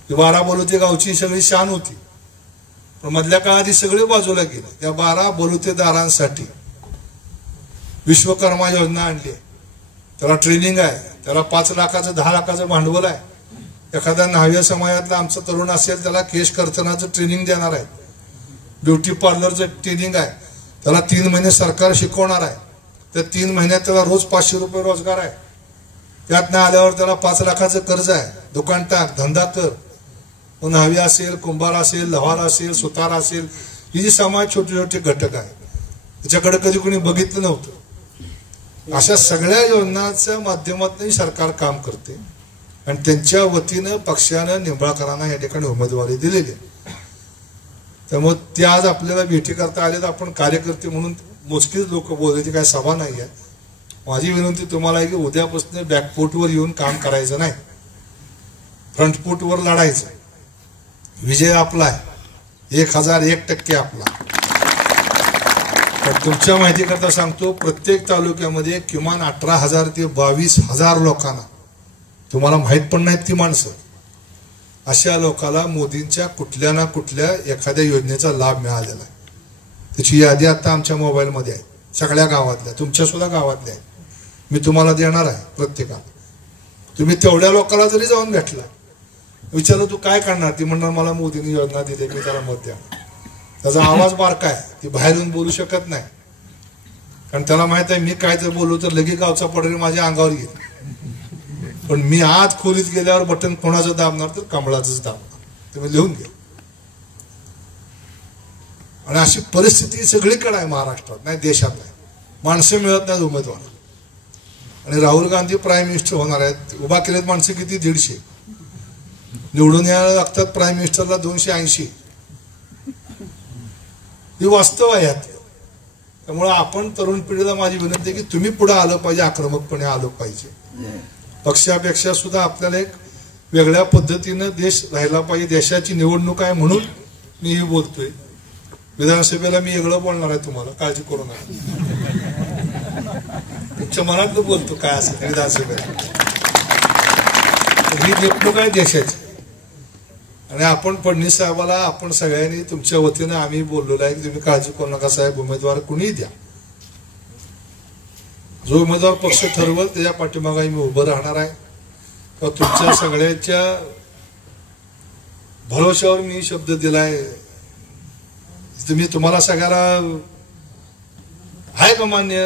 12 बलुते गावची सगळी शान होती. पण मधल्या काळात सगळे बाजूला गेले. त्या 12 बलुतेदारांसाठी विश्वकर्मा योजना आणली. त्याला ट्रेनिंग आहे, त्याला 5 लाखाचं 10 लाखाचं भांडवल आहे. एखाद्या न्हाव्या समाजातला आमचा तरुण असेल त्याला केश कर्तनाचं ट्रेनिंग देणार आहे, ब्युटी पार्लरचं ट्रेनिंग आहे, त्याला 3 महिने सरकार शिकवणार आहे. त्या 3 महिन्यात त्याला रोज 500 रुपये रोजगार आहे. त्यातनं आल्यावर त्याला 5 लाखाचं कर्ज आहे. दुकान टाक, धंदा कर. न्हावी असेल, कुंभार असेल, लोहार असेल, सुतार असेल, ही जी समाज छोटे छोटे घटक आहे, त्याच्याकडे कधी कोणी बघितलं नव्हतं. अशा सगळ्या योजनांच्या माध्यमातून सरकार काम करते आणि त्यांच्या वतीनं पक्षानं निंबाळकरांना या ठिकाणी उमेदवारी दिलेली आहे. त्यामुळे ते आज आपल्याला भेटी करता आले तर आपण कार्यकर्ते म्हणून मोजकीच लोक बोलायची काही सभा नाही आहे. माझी विनंती तुम्हाला आहे की उद्यापासून बॅकफूटवर येऊन काम करायचं नाही, फ्रंटफूटवर लढायचं. विजय आपला आहे, 1001% आपला. पण तुमच्या माहिती करता सांगतो, प्रत्येक तालुक्यामध्ये किमान 18,000 ते 22,000 लोकांना, तुम्हाला माहित पण नाहीत ती माणसं, अशा लोकांना मोदींच्या कुठल्या ना कुठल्या एखाद्या योजनेचा लाभ मिळालेला आहे. त्याची यादी आता आमच्या मोबाईलमध्ये आहे, सगळ्या गावातल्या, तुमच्या सुद्धा गावातल्या आहे. मी तुम्हाला देणार आहे प्रत्येकाला. तुम्ही तेवढ्या लोकांना जरी जाऊन भेटला, विचारलं तू काय करणार, ती म्हणणार मला मोदींनी योजना दिली, मी त्याला मत द्या. त्याचा आवाज बारका आहे, ती बाहेर येऊन बोलू शकत नाही, कारण त्याला माहित आहे मी काय जर बोललो तर लगेच गावचा पडरी माझ्या अंगावर येईल. पण मी आत खोलीत गेल्यावर बटन कोणाचं दाबणार तर कमळाचंच दाबणार. तुम्ही लिहून घ्या. आणि अशी परिस्थिती सगळीकडे आहे महाराष्ट्रात, नाही देशात आहे. माणसं मिळत नाहीत उमेदवार. आणि राहुल गांधी प्राईम मिनिस्टर होणार आहेत. उभा केलेत माणसं किती, 150. निवडून यायला लागतात प्राईम मिनिस्टरला 280. ही वास्तव आहे यात. त्यामुळे आपण तरुण पिढीला माझी विनंती आहे की तुम्ही पुढे आलं पाहिजे, आक्रमकपणे आलं पाहिजे. पक्षापेक्षा सुद्धा आपल्याला एक वेगळ्या पद्धतीनं देश राहिला पाहिजे. देशाची निवडणूक आहे म्हणून मी ही बोलतोय. विधानसभेला मी वेगळं बोलणार आहे, तुम्हाला काळजी करू नका. तुमच्या मनातलं बोलतो काय असेल विधानसभेला. ही निवडणूक आहे देशाची. आणि आपण फडणवीस साहेबाला आपण सगळ्यांनी तुमच्या वतीनं आम्ही बोललेलो आहे की तुम्ही काळजी करू नका साहेब, उमेदवार कुणीही द्या. जो उमेदवार पक्ष ठरवल त्याच्या पाठीमागे मी उभं राहणार आहे. तुमच्या सगळ्यांच्या भरोश्यावर मी शब्द दिलाय. तुम्ही तुम्हाला सगळ्याला आहे का मान्य?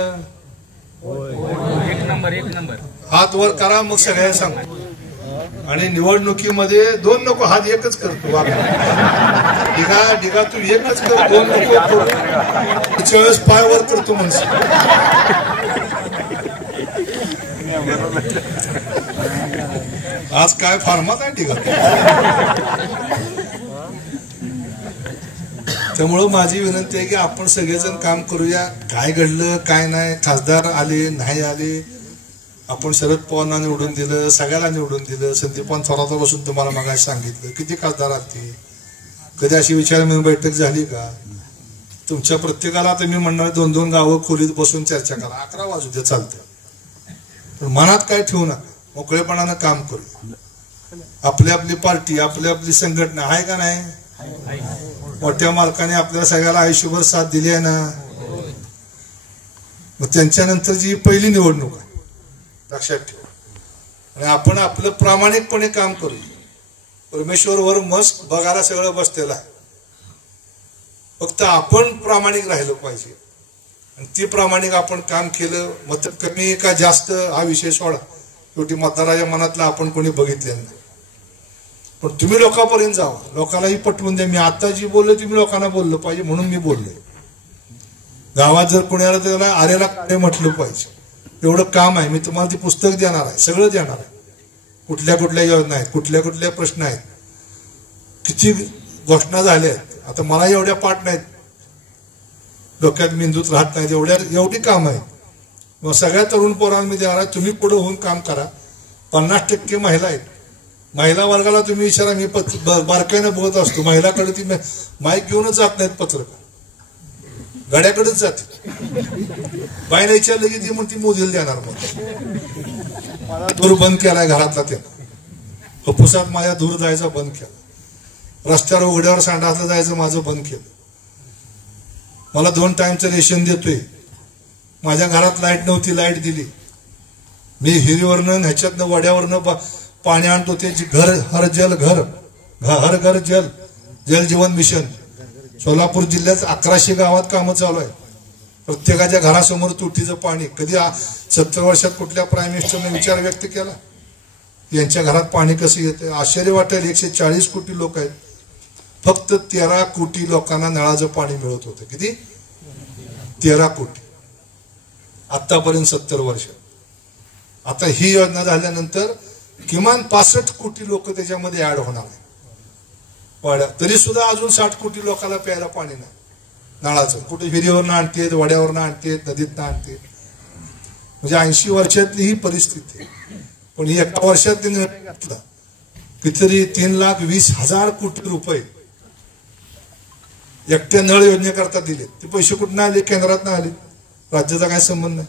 एक नंबर हात वर करा, मग सगळ्यांना सांगू. आणि निवडणुकीमध्ये 2 नको, हात एकच करतो. डिगा तू एकच कर, 2 नको करू. 40 पाय वर करतो म्हणून आज काय फार्मात आहे डिगा. त्यामुळं माझी विनंती आहे की आपण सगळेजण काम करूया. काय घडलं काय नाही, खासदार आले नाही आले, आपण शरद पवारांना निवडून दिलं, सगळ्याला निवडून दिलं. संदीपान थोरातापासून तुम्हाला मागायला सांगितलं किती खासदार आले, कधी अशी विचारमंच बैठक झाली का? तुमच्या प्रत्येकाला तर मी म्हणणार 2-2 गावं खोलीत बसून चर्चा करा. 11 वाजू दे चालतं, पण मनात काय ठेवू नका. मोकळेपणानं काम करू. आपली आपली पार्टी, आपली आपली संघटना आहे का नाही? मोठ्या मालकाने आपल्याला सगळ्याला आयुष्यभर साथ दिली आहे ना. मग त्यांच्यानंतर जी पहिली निवडणूक आहे, लक्षात ठेवा. आणि आपण आपलं प्रामाणिकपणे काम करू. परमेश्वरवर मस्त बघायला सगळं बसलेलं आहे, फक्त आपण प्रामाणिक राहिलं पाहिजे. आणि ती प्रामाणिक आपण काम केलं. मत कमी का जास्त हा विषय सोडा, शेवटी मतदाराच्या मनातला आपण कोणी बघितलेलं नाही. पण तुम्ही लोकांपर्यंत जावा, लोकांनाही पटवून द्या. मी आता जी बोललो तुम्ही लोकांना बोललं पाहिजे म्हणून मी बोललोय. गावात जर कोणी आलं तर त्याला आरेला काळे म्हटलं पाहिजे. एवढं काम आहे. मी तुम्हाला ती पुस्तक देणार आहे, सगळं देणार आहे. कुठल्या कुठल्या योजना आहेत, कुठल्या कुठल्या प्रश्न आहेत, किती घोषणा झाल्या आहेत. आता मला एवढ्या पाठ नाहीत, डोक्यात मेंदूत राहत नाहीत, एवढी काम आहे. मग सगळ्या तरुण पोरांना मी देणार आहे. तुम्ही पुढे होऊन काम करा. 50% महिला आहेत. महिला वर्गाला तुम्ही विचारा, मी बारकाईनं बघत असतो. महिलाकडे ती माईक घेऊनच जात नाहीत, पत्रकार गाड्याकडेच जाते. बाईला विचारलं की ती म्हणती मोदीला देणार. मग मला धूर बंद केलाय घरातला, त्यानं फुफ्फुसात माझ्या धूर जायचा बंद केला. रस्त्यावर उघड्यावर सांडासला जायचं माझं बंद केलं. मला 2 टाइमचं रेशन देतोय. माझ्या घरात लाईट नव्हती, लाईट दिली. मी हिरीवरनं ह्याच्यातनं वड्यावरनं पाणी आणतो. ते घर हर जल घर, हर घर जल, जल जीवन मिशन. सोलापूर जिल्ह्यात 1100 गावात कामं चालू आहे. प्रत्येकाच्या घरासमोर तुटीचं पाणी. कधी 70 वर्षात कुठल्या प्राईम मिनिस्टरने विचार व्यक्त केला यांच्या घरात पाणी कसं येतं? आश्चर्य वाटेल. 140 कोटी लोक आहेत, फक्त 13 कोटी लोकांना नळाचं पाणी मिळत होतं. किती? 13 कोटी आतापर्यंत 70 वर्षात. आता ही योजना झाल्यानंतर किमान 65 कोटी लोक त्याच्यामध्ये ऍड होणार आहे. तरी सुद्धा अजून 60 कोटी लोकांना प्यायला पाणी नाही नळाचं. कुठे विहिरीवरनं आणतेत, वड्यावरनं आणतेत, नदीतनं आणतेत. म्हणजे 80 वर्षातली ही परिस्थिती आहे. पण एका वर्षात ते निर्णय घेतला कितीतरी 3,20,000 कोटी रुपये एकट्या नळ योजनेकरता दिले. ते पैसे कुठून आले? केंद्रातनं आले. राज्याचा काय संबंध नाही.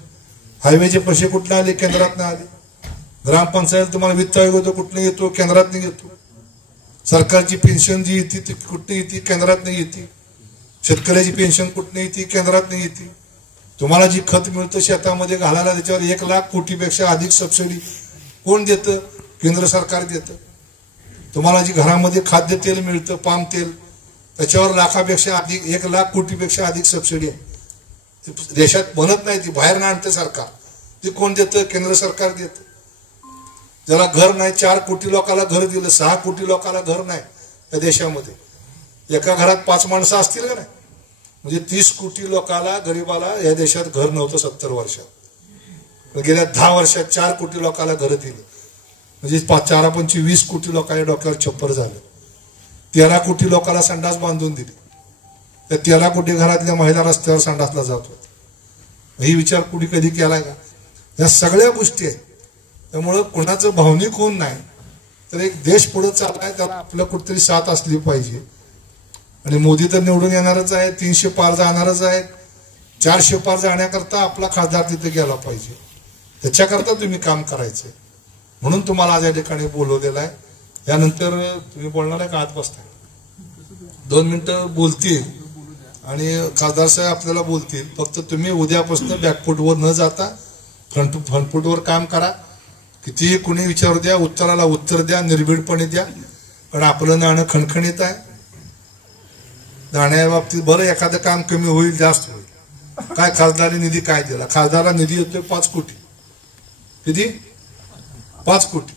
हायवेचे पैसे कुठून आले? केंद्रातनं आले. ग्रामपंचायत तुम्हाला वित्त आयोग होतो, कुठनं येतो? केंद्रातनं येतो. सरकारची पेन्शन जी येते ती कुठनं येते? केंद्रातनं येते. शेतकऱ्याची पेन्शन कुठनं येते? केंद्रातनं येते. तुम्हाला जी खत मिळतं शेतामध्ये घालायला त्याच्यावर 1,00,000 कोटीपेक्षा अधिक सबसिडी कोण देतं? केंद्र सरकार देतं. तुम्हाला जी घरामध्ये खाद्यतेल मिळतं, पाम तेल, त्याच्यावर लाखापेक्षा अधिक, 1 लाख कोटीपेक्षा अधिक सबसिडी आहे. देशात बनत नाही, ती बाहेर आणते सरकार. ती कोण देतं? केंद्र सरकार देतं. ज्याला घर नाही, 4 कोटी लोकांना घर दिलं, 6 कोटी लोकांना घर नाही या देशामध्ये. एका घरात 5 माणसं असतील का नाही? म्हणजे 30 कोटी लोकांना, गरीबाला या देशात घर नव्हतं 70 वर्षात. गेल्या 10 वर्षात 4 कोटी लोकांना घर दिली. म्हणजे 4-5 20 कोटी लोकांच्या डोक्यावर छप्पर झालं. 13 कोटी लोकांना संडास बांधून दिली. त्या 13 कोटी घरातल्या महिला रस्त्यावर संडासला जात होत्या. ही विचार कुणी कधी केलाय का? या सगळ्या गोष्टी आहेत. त्यामुळं कोणाचं भावनिक होऊन नाही, तर एक देश पुढे चाललाय, त्याला आपलं कुठेतरी साथ असली पाहिजे. आणि मोदी तर निवडून येणारच आहे, 300 पार जाणारच आहे. 400 पार जाण्याकरता आपला खासदार तिथे गेला पाहिजे. त्याच्याकरता तुम्ही काम करायचंय, म्हणून तुम्हाला आज या ठिकाणी बोलवलेलं आहे. यानंतर तुम्ही बोलणार आहे का? आत बसताय, 2 मिनिटं बोलतील आणि खासदार साहेब आपल्याला बोलतील. फक्त तुम्ही उद्यापासून बॅकफुटवर न जाता फ्रंटफुटवर काम करा. कितीही कुणी विचारू द्या, उत्तराला उत्तर द्या, निर्भीडपणे द्या. कारण आपलं नाणं खणखणीत आहे. नाण्या बाबतीत बरं एखादं काम कमी होईल, जास्त होईल. काय खासदारी निधी काय दिला? खासदाराला निधी येतोय 5 कोटी. किती? 5 कोटी.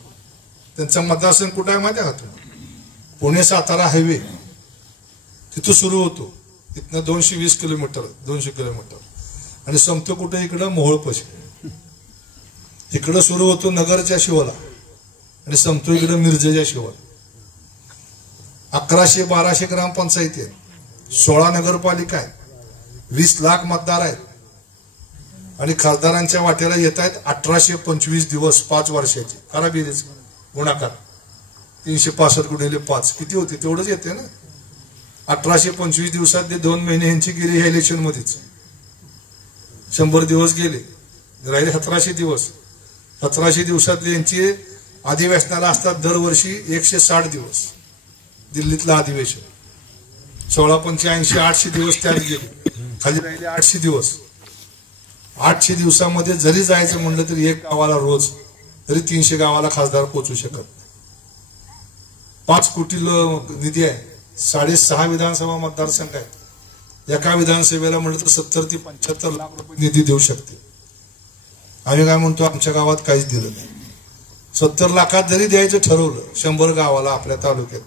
त्यांचा मतदारसंघ कुठं आहे माहिती आहे का तुम्हाला? पुणे सातारा हायवे तिथं सुरू होतो. तिथनं 220 किलोमीटर, 200 किलोमीटर. आणि संपतो कुठं? इकडं मोहोळपाशी. इकडं सुरू होतो नगरच्या शिवाला आणि संपतो इकडं मिरजेच्या शिवाला. 1100-1200 ग्रामपंचायती आहेत, 16 नगरपालिका आहेत, 20 लाख मतदार आहेत. आणि खासदारांच्या वाट्याला येत आहेत 1825 दिवस 5 वर्षाचे. करा बेरीज, गुणाकार. 365 गुणिले 5 किती होते? तेवढंच येते ना. 1825 दिवसात ते 2 महिने यांची गेली ह्या इलेक्शन मध्येच. 100 दिवस गेले, राहिले 1700 दिवस. 1700 दिवसातले यांची अधिवेशनाला असतात दरवर्षी 160 दिवस. दिल्लीतलं अधिवेशन 16-85 800 दिवस त्यात गेले. खाली राहिले 800 दिवस. 800 दिवसामध्ये जरी जायचं म्हणलं तरी 1 गावाला रोज, तरी 300 गावाला खासदार पोहोचू शकत नाही. 5 कोटी निधी आहे. 6.5 विधानसभा मतदारसंघ आहेत. एका विधानसभेला म्हणलं तर 70 ते 75 लाख रुपये निधी देऊ शकते. आम्ही काय म्हणतो, आमच्या गावात काहीच दिलं नाही. 70 लाखात जरी द्यायचं ठरवलं 100 गावाला आपल्या तालुक्यात,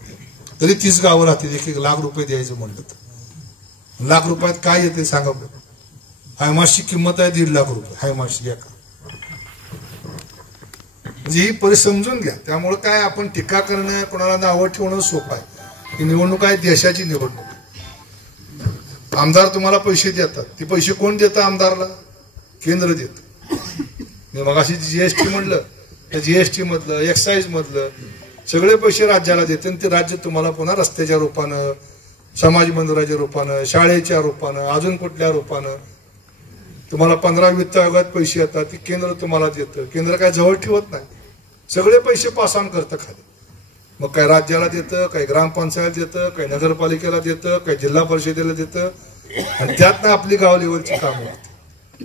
तरी 30 गावं राहतील. 1-1 लाख रुपये द्यायचं म्हणलं तर लाख रुपयात काय येते सांगा बरं? हायमासची किंमत आहे 1.5 लाख रुपये हायमासची एका. म्हणजे ही समजून घ्या. त्यामुळे काय आपण टीका करणं, कोणाला नावं ठेवणं सोपं आहे. ही निवडणूक आहे देशाची निवडणूक. आमदार तुम्हाला पैसे देतात, ते पैसे कोण देतं आमदारला? केंद्र देतं. मी मगाशी जीएसटी म्हणलं, त्या जीएसटी मधलं, एक्साईज मधलं सगळे पैसे राज्याला देते. आणि ते राज्य तुम्हाला पुन्हा रस्त्याच्या रूपानं, समाज मंदिराच्या रूपानं, शाळेच्या रूपानं, अजून कुठल्या रूपानं तुम्हाला 15 वित्त आयोगात पैसे येतात, ती केंद्र तुम्हाला देतं. केंद्र काय जवळ ठेवत नाही, सगळे पैसे पास ऑन करतं खाली. मग काय राज्याला देतं, काही ग्रामपंचायत देतं, काही नगरपालिकेला देतं, काही जिल्हा परिषदेला देतं. आणि त्यातनं आपली गाव लेवलची कामं होती.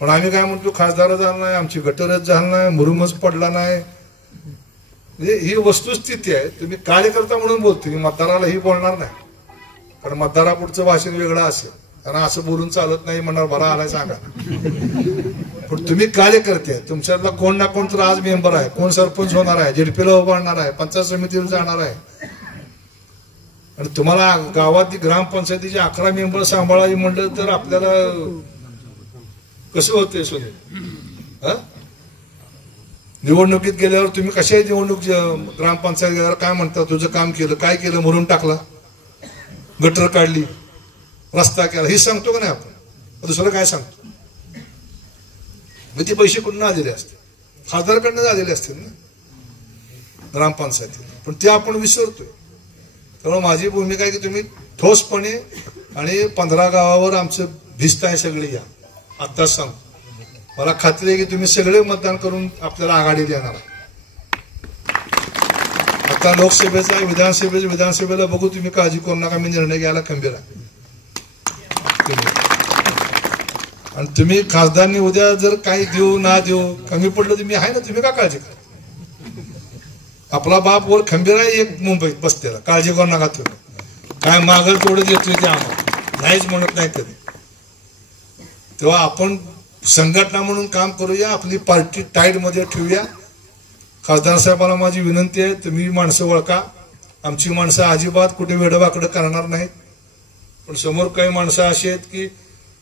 पण आम्ही काय म्हणतो, खासदार झाला नाही, आमची गटरच झाला नाही, मुरुमच पडला नाही. म्हणजे ही वस्तुस्थिती आहे. तुम्ही कार्यकर्ता म्हणून बोलतो, मी मतदाराला ही बोलणार नाही. कारण मतदारापुढचं भाषण वेगळं असेल, कारण असं बोलून चालत नाही म्हणणार, मला आलाय सांगा. पण तुम्ही कार्यकर्ते आहे, तुमच्यातला कोण ना कोण तर आज मेंबर आहे, कोण सरपंच होणार आहे, जेडपीला उभारणार आहे, पंचायत समितीला जाणार आहे. आणि तुम्हाला गावातली ग्रामपंचायतीचे 11 मेंबर सांभाळायचे म्हणलं तर आपल्याला कसं होतंय सुनील? निवडणुकीत गेल्यावर तुम्ही कशाही निवडणूक ग्रामपंचायत गेल्यावर काय म्हणता, तुझं काम केलं, काय केलं? म्हणून टाकला, गटर काढली, रस्ता केला, हे सांगतो का नाही आपण? दुसरं काय सांगतो? मग ते पैसे कुठून आलेले असते? खासदारकडनं आलेले असतील ना ग्रामपंचायतीला. पण ते आपण विसरतोय. त्यामुळे माझी भूमिका आहे की तुम्ही ठोसपणे आणि 15 गावावर आमचं भिस्त आहे सगळे या. आत्ताच सांगतो, मला खात्री आहे की तुम्ही सगळे मतदान करून आपल्याला आघाडी देणार. आता लोकसभेचा विधानसभेला बघू, तुम्ही काळजी करू नका, मी निर्णय घ्यायला खंबीर आहे. आणि तुम्ही खासदारांनी उद्या जर काही देऊ ना देऊ, कमी पडलं तुम्ही आहे ना, तुम्ही का काळजी करा? आपला बाप वर खंबीर आहे एक मुंबईत बसलेला, काळजी करू नका तुम्ही, काय मागल तेवढं देतोय ते आम्हाला, नाहीच म्हणत नाही कधी. तेव्हा आपण संघटना म्हणून काम करूया, आपली पार्टी टाईट मध्ये ठेवूया. खासदार साहेबांना माझी विनंती आहे, तुम्ही माणसं ओळखा. आमची माणसं अजिबात कुठे वेडवाकडं करणार नाहीत. पण समोर काही माणसं अशी आहेत की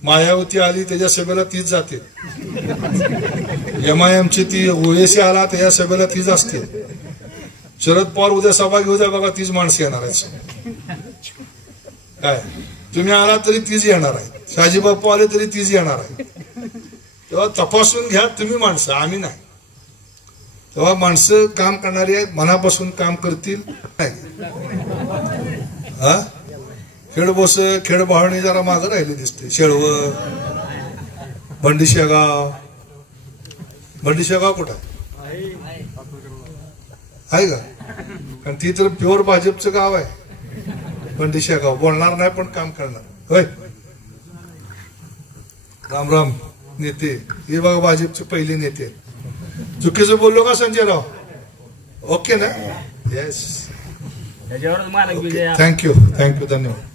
मायावती आली त्याच्या सभेला तीच जाते, MIMची ती ओएसी आला त्याच्या सभेला तीच असते, शरद पवार उद्या सभा घेऊ द्या बघा तीच माणसं येणार आहेत. काय तुम्ही आला तरी तीच येणार आहे, शहाजी बापू आले तरी तीच येणार आहे. तेव्हा तपासून घ्या तुम्ही माणसं, आम्ही नाही. तेव्हा माणसं काम करणारी आहेत, मनापासून काम करतील. हा खेडबोस खेडबहावणी जरा मागं राहिले दिसते. शेळव भंडीशेगाव कुठं आहे का? कारण ती तर प्युअर भाजपचं गाव आहे भंडीशेगाव. बोलणार नाही पण काम करणार. होय राम राम नेते, हे बघा भाजपचे पहिले नेते. चुकीचं बोललो का संजय राव? ओके ना? येस, थँक्यू धन्यवाद.